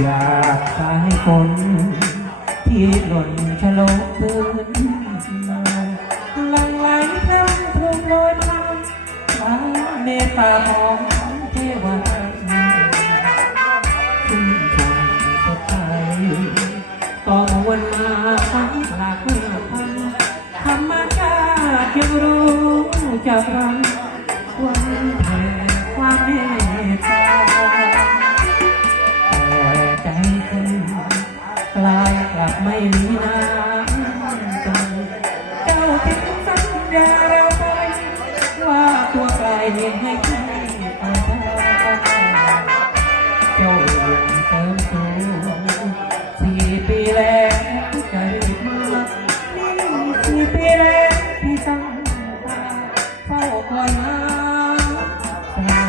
อยากสายฝนที่หล่นฉลบพื้นมาลังไหลพรำพรุงโรยมาความเมตตาของเทวดาขึ้นชมสดใสต่อวันมาทั้งหลากเมื่อพันธรรมชาติยังรู้จักวันวันแห่ง ใจเธอกลายกลับไม่มีน้ำใจเจ้าทิ้งสัญญาเราไปว่าตัวกลให้พี่ไปได้เจ้าเรียนเติมตัวสี่ปีแล้วใจมานี่สี่ปีแล้วที่ตั้งตาเฝ้าคอยหาเจ้า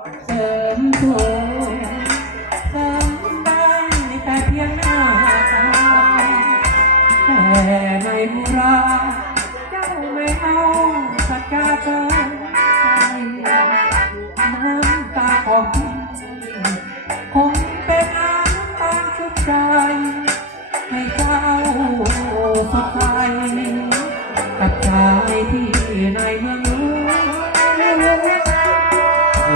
ไปเสริมตัว เจ้าไม่เอาสักกาเกินใจน้ำตาของพี่คงเป็นน้ำตาชุบใจ ให้เจ้าสุขใจกับชายที่ในเมืองหลวง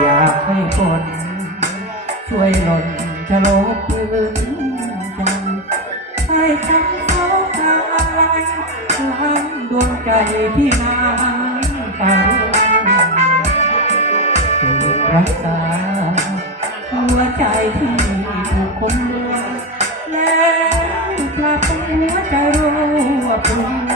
อยากให้คนช่วยหล่นชะโลกพื้น ใจที่นางตาถูกรักษาหัวใจที่ถูกคมลวงแล้วกลับหัวใจรัวปรุง